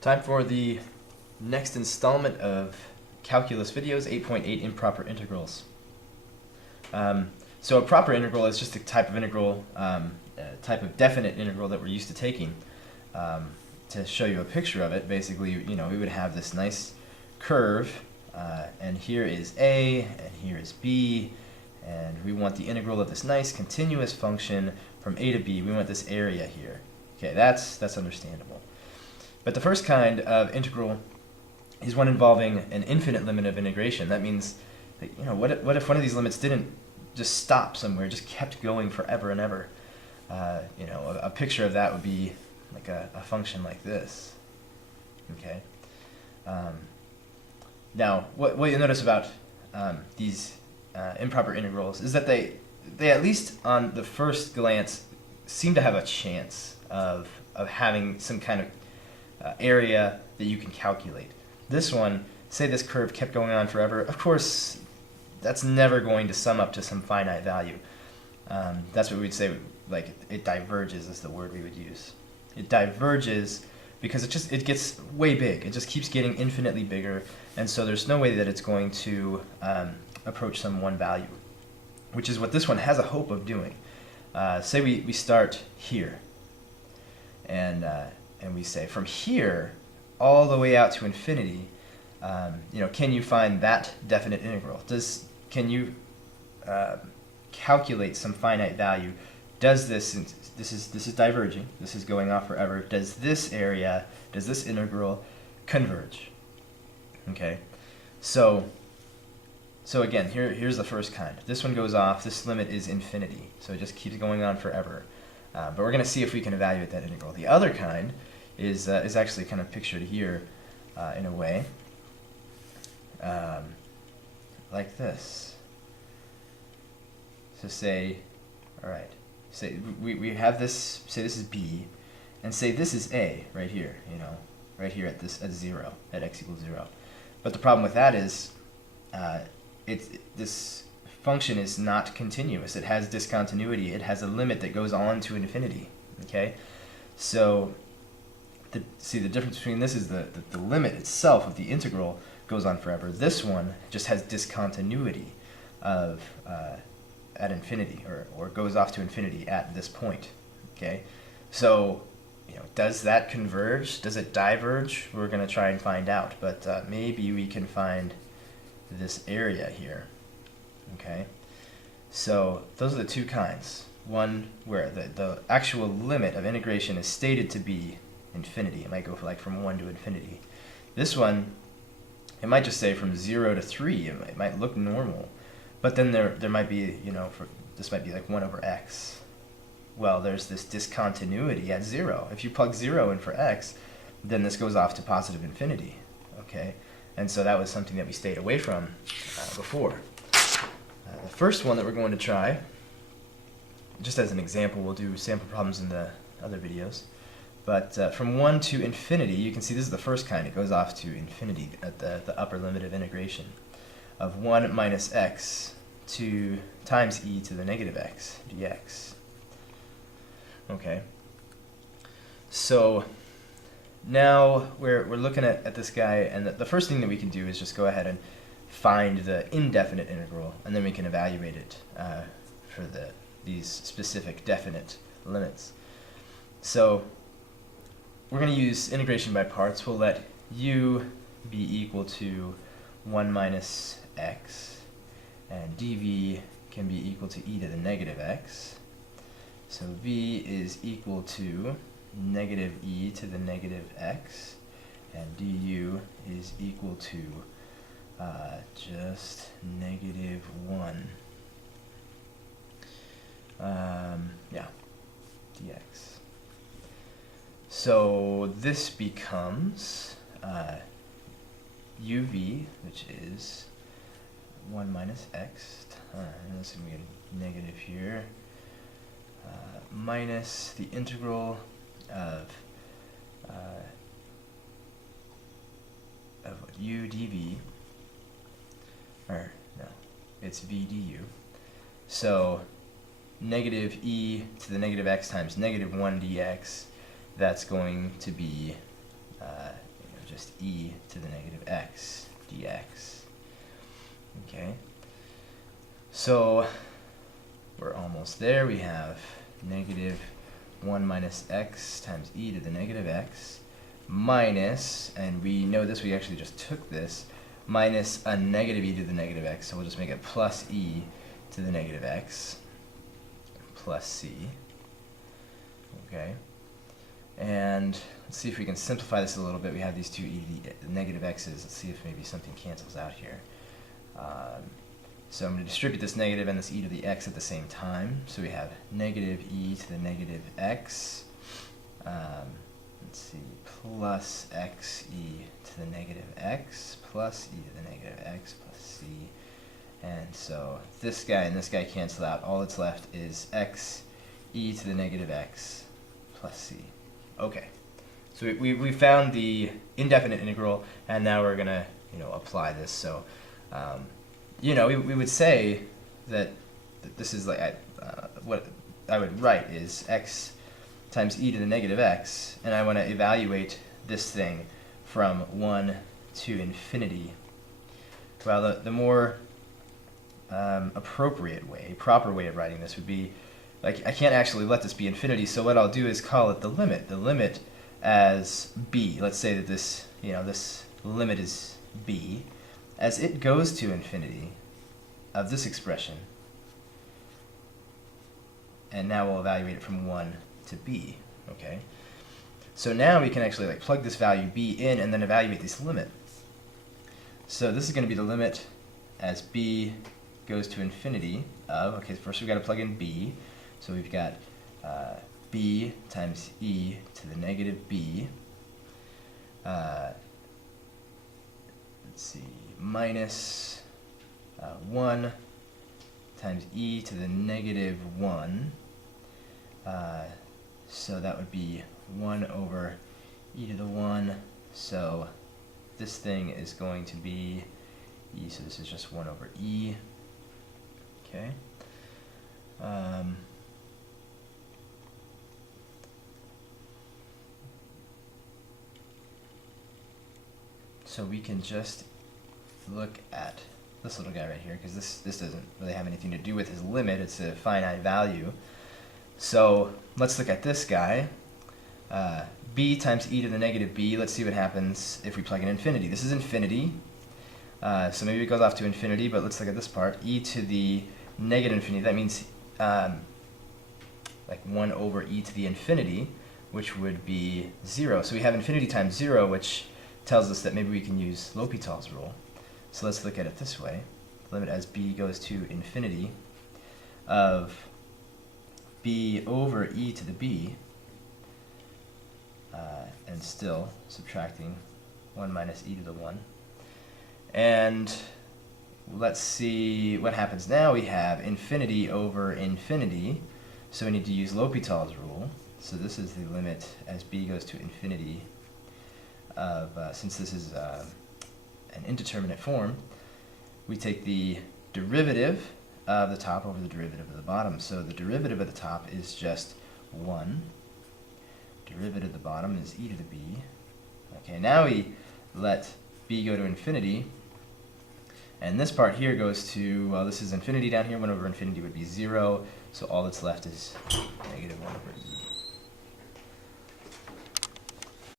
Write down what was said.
Time for the next installment of calculus videos, 8.8 improper integrals. So a proper integral is just a type of integral, a type of definite integral that we're used to taking. To show you a picture of it, basically, we would have this nice curve, and here is A, and here is B, and we want the integral of this nice continuous function from A to B. We want this area here. Okay, that's understandable. But the first kind of integral is one involving an infinite limit of integration. That means that, what if one of these limits didn't just stop somewhere, just kept going forever and ever? A picture of that would be like a function like this. Okay. Now, what you'll notice about these improper integrals is that they at least on the first glance seem to have a chance of having some kind of area that you can calculate. This one, say this curve kept going on forever, of course that's never going to sum up to some finite value. That's what we'd say, like, it diverges is the word we would use. It diverges because it gets way big. It just keeps getting infinitely bigger, and so there's no way that it's going to approach some one value, which is what this one has a hope of doing. Say we start here, and we say from here all the way out to infinity, can you find that definite integral? Can you calculate some finite value? Does this is diverging, this is going off forever, does this area, does this integral converge? Okay, so again, here's the first kind. This one goes off, this limit is infinity, so it just keeps going on forever. But we're going to see if we can evaluate that integral. The other kind is actually kind of pictured here in a way, like this. So say, all right, say we have this, say this is B, and say this is A right here, right here at 0, at x equals 0. But the problem with that is this function is not continuous. It has discontinuity. It has a limit that goes on to infinity. Okay, so the difference between this is the limit itself of the integral goes on forever. This one just has discontinuity of at infinity, or goes off to infinity at this point. Okay, so does that converge? Does it diverge? We're going to try and find out, but maybe we can find this area here. Okay, so those are the two kinds. One where the actual limit of integration is stated to be infinity. It might go from 1 to infinity. This one, it might just say from 0 to 3. It might look normal, but then there might be, this might be like 1 over x. Well, there's this discontinuity at 0. If you plug 0 in for x, then this goes off to positive infinity. Okay, and so that was something that we stayed away from before. The first one that we're going to try, just as an example, we'll do sample problems in the other videos, but from 1 to infinity, you can see this is the first kind. It goes off to infinity at the upper limit of integration of 1 minus x times e to the negative x dx. Okay, so now we're looking at this guy, and the first thing that we can do is just go ahead and find the indefinite integral, and then we can evaluate it for these specific definite limits. So we're going to use integration by parts. We'll let u be equal to 1 minus x, and dv can be equal to e to the negative x. So v is equal to negative e to the negative x, and du is equal to just negative 1. Dx. So this becomes uv, which is 1 minus x times, and we get a negative here, minus the integral of u dv, or no, it's v du. So negative e to the negative x times negative 1 dx, that's going to be just e to the negative x dx. Okay, so we're almost there. We have negative 1 minus x times e to the negative x minus, and we know this, we actually just took this, minus a negative e to the negative x, so we'll just make it plus e to the negative x plus c. Okay, and let's see if we can simplify this a little bit. We have these two e to the negative x's. Let's see if maybe something cancels out here. So I'm going to distribute this negative and this e to the x at the same time. So we have negative e to the negative x, let's see, plus x e to the negative x plus e to the negative x plus c. And so this guy and this guy cancel out. All that's left is x e to the negative x plus c. Okay, so we found the indefinite integral, and now we're going to apply this. So we would say that this is like, what I would write is x times e to the negative x, and I want to evaluate this thing from 1 to infinity. Well, the more appropriate way, proper way of writing this would be, like, I can't actually let this be infinity, so what I'll do is call it the limit as b. Let's say that this, this limit is b. As it goes to infinity of this expression, and now we'll evaluate it from 1 to b, okay? So now we can actually plug this value b in and then evaluate this limit. So this is going to be the limit as b goes to infinity of, okay, first we've got to plug in b, so we've got b times e to the negative b, let's see, minus 1 times e to the negative 1, so that would be 1 over e to the 1, so this thing is going to be e, so this is just 1 over e, okay. So we can just look at this little guy right here, because this doesn't really have anything to do with his limit, it's a finite value. So let's look at this guy, b times e to the negative b. Let's see what happens if we plug in infinity. This is infinity, so maybe it goes off to infinity, but let's look at this part, e to the negative infinity. That means like 1 over e to the infinity, which would be 0. So we have infinity times 0, which tells us that maybe we can use L'Hopital's rule. So let's look at it this way. Limit as b goes to infinity of b over e to the b, and still subtracting 1 minus e to the 1. And let's see what happens now. We have infinity over infinity, so we need to use L'Hopital's rule. So this is the limit as b goes to infinity of, since this is an indeterminate form, we take the derivative of the top over the derivative of the bottom. So the derivative of the top is just 1. Derivative of the bottom is e to the b. Okay, now we let b go to infinity, and this part here goes to, well, this is infinity down here, 1 over infinity would be 0, so all that's left is negative 1 over e.